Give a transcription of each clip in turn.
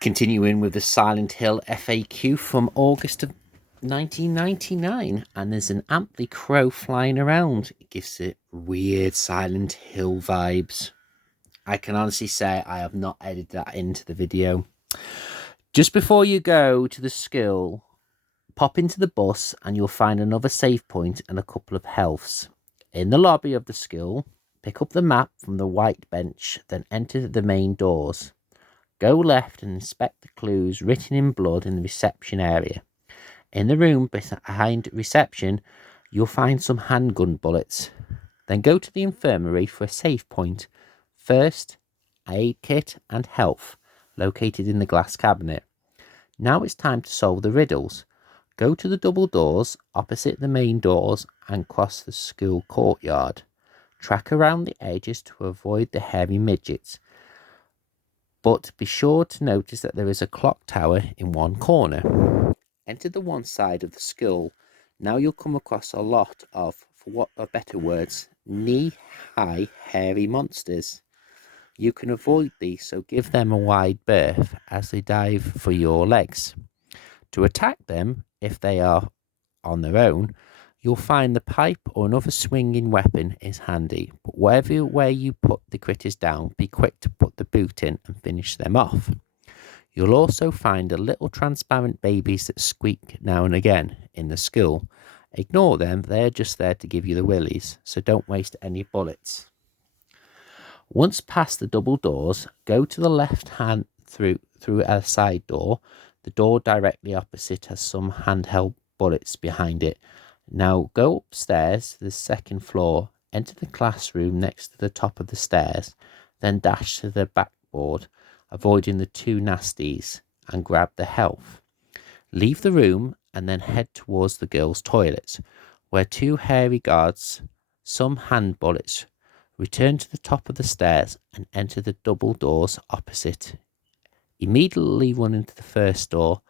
Continuing with the Silent Hill FAQ from August of 1999, and there's an amply crow flying around. It gives it weird Silent Hill vibes. I can honestly say I have not edited that into the video. Just before you go to the skill, pop into the bus and you'll find another save point and a couple of healths. In the lobby of the skill, pick up the map from the white bench, then enter the main doors. Go left and inspect the clues written in blood in the reception area. In the room behind reception, you'll find some handgun bullets. Then go to the infirmary for a save point, first aid kit and health, located in the glass cabinet. Now it's time to solve the riddles. Go to the double doors opposite the main doors and cross the school courtyard. Track around the edges to avoid the hairy midgets. But be sure to notice that there is a clock tower in one corner. Enter the one side of the school. Now you'll come across a lot of, for what are better words, knee-high hairy monsters. You can avoid these, so give them a wide berth as they dive for your legs. To attack them, if they are on their own, you'll find the pipe or another swinging weapon is handy, but wherever way you put the critters down, be quick to put the boot in and finish them off. You'll also find the little transparent babies that squeak now and again in the school. Ignore them, they're just there to give you the willies, so don't waste any bullets. Once past the double doors, go to the left hand through a side door. The door directly opposite has some handheld bullets behind it. Now go upstairs to the second floor, enter the classroom next to the top of the stairs, then dash to the backboard, avoiding the two nasties, and grab the health. Leave the room and then head towards the girls' toilets, where two hairy guards, some hand bullets. Return to the top of the stairs and enter the double doors opposite. Immediately run into the first door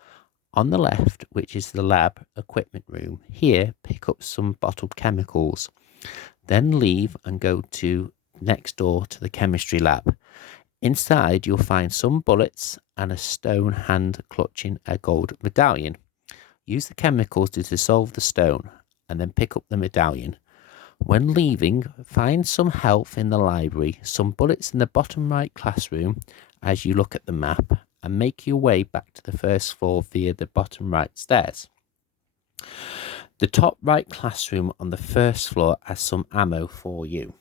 on the left, which is the lab equipment room. Here, pick up some bottled chemicals. Then leave and go to next door to the chemistry lab. Inside, you'll find some bullets and a stone hand clutching a gold medallion. Use the chemicals to dissolve the stone and then pick up the medallion. When leaving, find some health in the library, some bullets in the bottom right classroom as you look at the map, and make your way back to the first floor via the bottom right stairs. The top right classroom on the first floor has some ammo for you.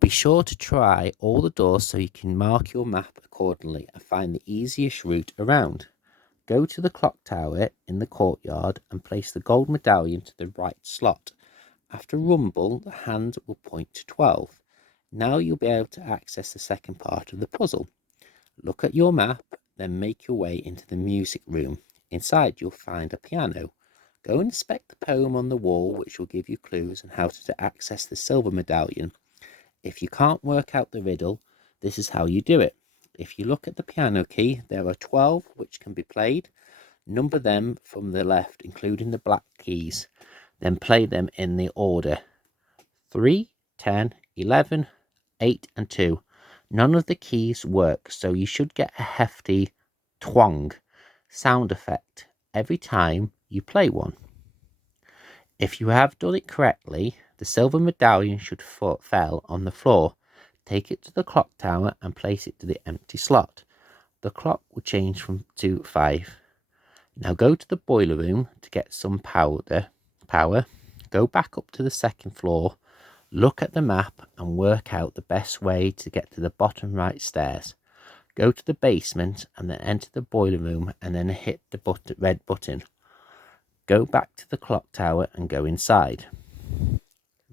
Be sure to try all the doors so you can mark your map accordingly and find the easiest route around. Go to the clock tower in the courtyard and place the gold medallion to the right slot. After rumble, the hand will point to 12. Now you'll be able to access the second part of the puzzle. Look at your map, then make your way into the music room. Inside you'll find a piano. Go and inspect the poem on the wall, which will give you clues on how to access the silver medallion. If you can't work out the riddle, this is how you do it. If you look at the piano key, there are 12 which can be played. Number them from the left, including the black keys. Then play them in the order 3, 10, 11, 8 and 2. None of the keys work, so you should get a hefty twang sound effect every time you play one. If you have done it correctly, the silver medallion should fall on the floor. Take it to the clock tower and place it to the empty slot. The clock will change to 5. Now go to the boiler room to get some power. Go back up to the second floor, look at the map and work out the best way to get to the bottom right stairs. Go to the basement and then enter the boiler room and then hit the red button. Go back to the clock tower and go inside.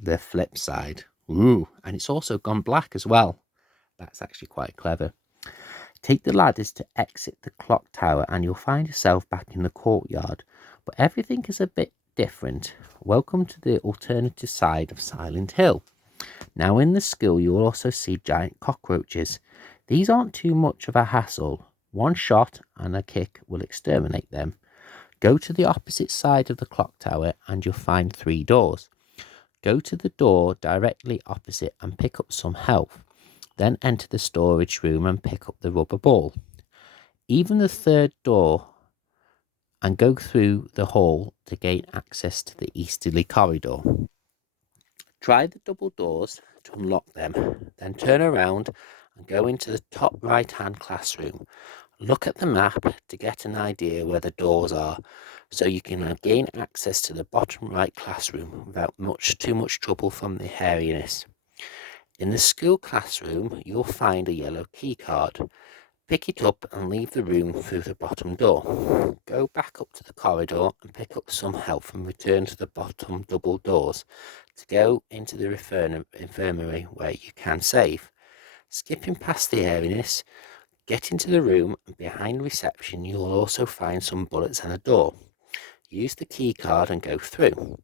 The flip side. Ooh, and it's also gone black as well. That's actually quite clever. Take the ladders to exit the clock tower and you'll find yourself back in the courtyard, but everything is a bit different. Welcome to the alternative side of Silent Hill. Now in the school you'll also see giant cockroaches. These aren't too much of a hassle. One shot and a kick will exterminate them. Go to the opposite side of the clock tower and you'll find 3 doors. Go to the door directly opposite and pick up some health. Then enter the storage room and pick up the rubber ball. even the third door and go through the hall to gain access to the easterly corridor. Try the double doors to unlock them, then turn around and go into the top right hand classroom. Look at the map to get an idea where the doors are, so you can gain access to the bottom right classroom without too much trouble from the hairiness. In the school classroom, you'll find a yellow key card. Pick it up and leave the room through the bottom door. Go back up to the corridor and pick up some help and return to the bottom double doors to go into the infirmary where you can save. Skipping past the hairiness, get into the room, and behind reception you'll also find some bullets and a door. Use the key card and go through.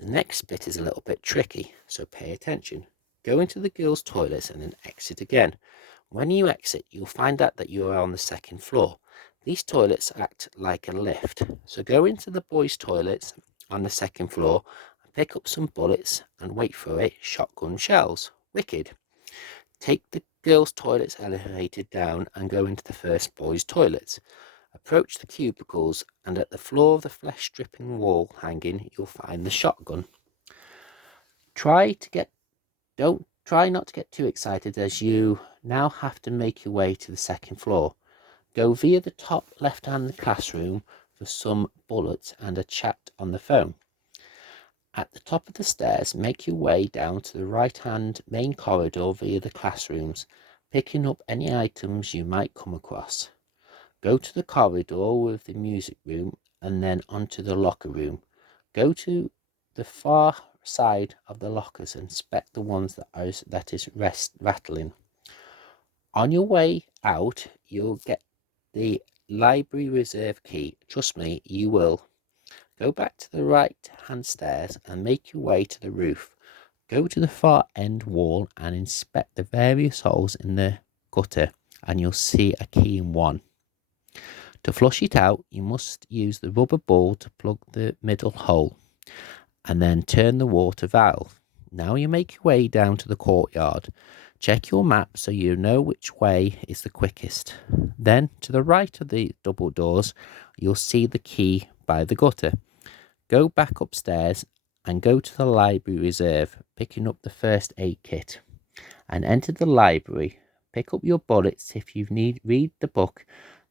The next bit is a little bit tricky, so pay attention. Go into the girls' toilets and then exit again. When you exit, you'll find out that you are on the second floor. These toilets act like a lift, so go into the boys' toilets on the second floor and pick up some bullets and wait for it. Shotgun shells. Wicked. Take the girls' toilets elevator down and go into the first boys' toilets. Approach the cubicles, and at the floor of the flesh-dripping wall hanging, you'll find the shotgun. Try not to get too excited, as you now have to make your way to the second floor. Go via the top left-hand classroom for some bullets and a chat on the phone. At the top of the stairs, make your way down to the right-hand main corridor via the classrooms, picking up any items you might come across. Go to the corridor with the music room and then onto the locker room. Go to the far side of the lockers and inspect the ones that is rattling. On your way out, you'll get the library reserve key. Trust me, you will. Go back to the right hand stairs and make your way to the roof. Go to the far end wall and inspect the various holes in the gutter, and you'll see a key in one. To flush it out, you must use the rubber ball to plug the middle hole and then turn the water valve. Now you make your way down to the courtyard. Check your map so you know which way is the quickest. Then, to the right of the double doors, you'll see the key by the gutter. Go back upstairs and go to the library reserve, picking up the first aid kit, and enter the library. Pick up your bullets. If you read the book,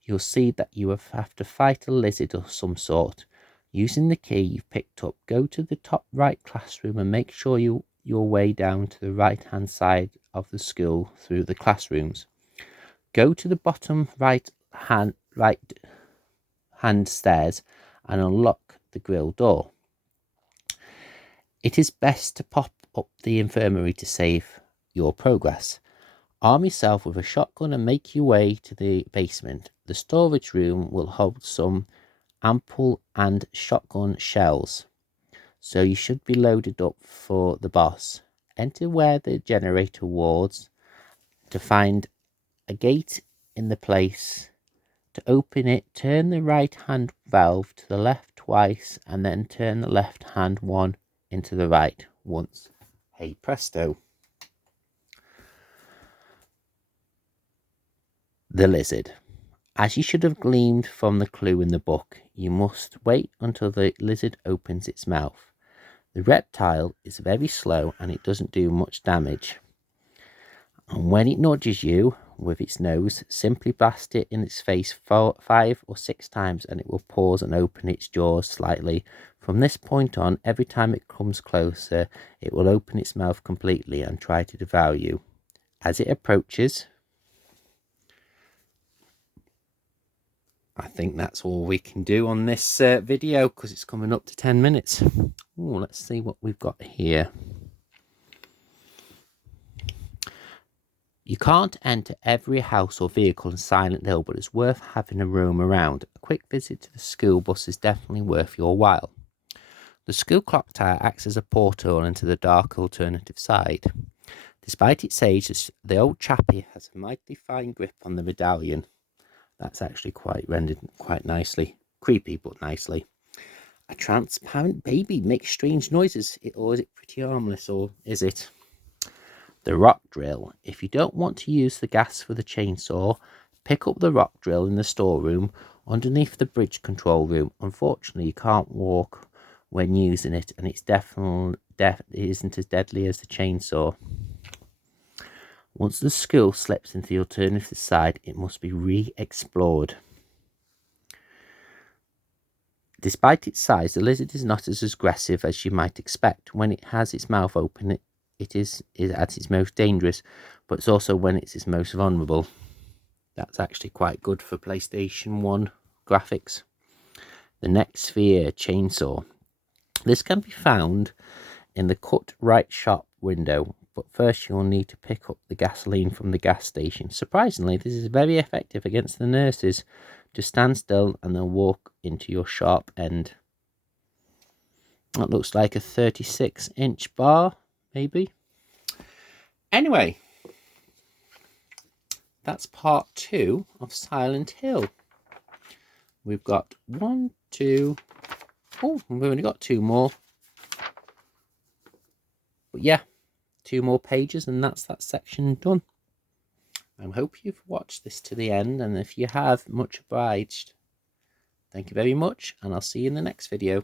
you'll see that you have to fight a lizard of some sort. Using the key you've picked up, go to the top right classroom and make sure your way down to the right hand side of the school through the classrooms. Go to the bottom right hand stairs and unlock the grill door. It is best to pop up the infirmary to save your progress. Arm yourself with a shotgun and make your way to the basement. The storage room will hold some ample and shotgun shells, so you should be loaded up for the boss. Enter where the generator wards to find a gate in the place. To open it, turn the right hand valve to the left twice and then turn the left hand one into the right once. Hey presto. The lizard. As you should have gleaned from the clue in the book, you must wait until the lizard opens its mouth. The reptile is very slow and it doesn't do much damage. And when it nudges you with its nose, simply blast it in its face 5 or 6 times and it will pause and open its jaws slightly. From this point on, every time it comes closer, it will open its mouth completely and try to devour you. As it approaches, I think that's all we can do on this video because it's coming up to 10 minutes. Ooh, let's see what we've got here. You can't enter every house or vehicle in Silent Hill, but it's worth having a roam around. A quick visit to the school bus is definitely worth your while. The school clock tower acts as a portal into the dark alternative side. Despite its age, the old chappie has a mighty fine grip on the medallion. That's actually quite rendered quite nicely. Creepy, but nicely. A transparent baby makes strange noises. Or is it pretty harmless, or is it? The rock drill. If you don't want to use the gas for the chainsaw, Pick up the rock drill in the storeroom underneath the bridge control room. Unfortunately, you can't walk when using it, and it's it isn't as deadly as the chainsaw. Once the skull slips into the alternative side, it must be re-explored. Despite its size, the lizard is not as aggressive as you might expect. When it has its mouth open, it is at its most dangerous, but it's also when it's its most vulnerable. That's actually quite good for PlayStation 1 graphics. The Next Sphere Chainsaw. This can be found in the cut right shop window, but first you'll need to pick up the gasoline from the gas station. Surprisingly, this is very effective against the nurses. Just stand still and they'll walk into your sharp end. That looks like a 36-inch bar, maybe. Anyway, that's part 2 of Silent Hill. We've got 1, 2. Oh, we've only got 2 more. But yeah, 2 more pages and that's that section done. I hope you've watched this to the end, and if you have, much obliged. Thank you very much, and I'll see you in the next video.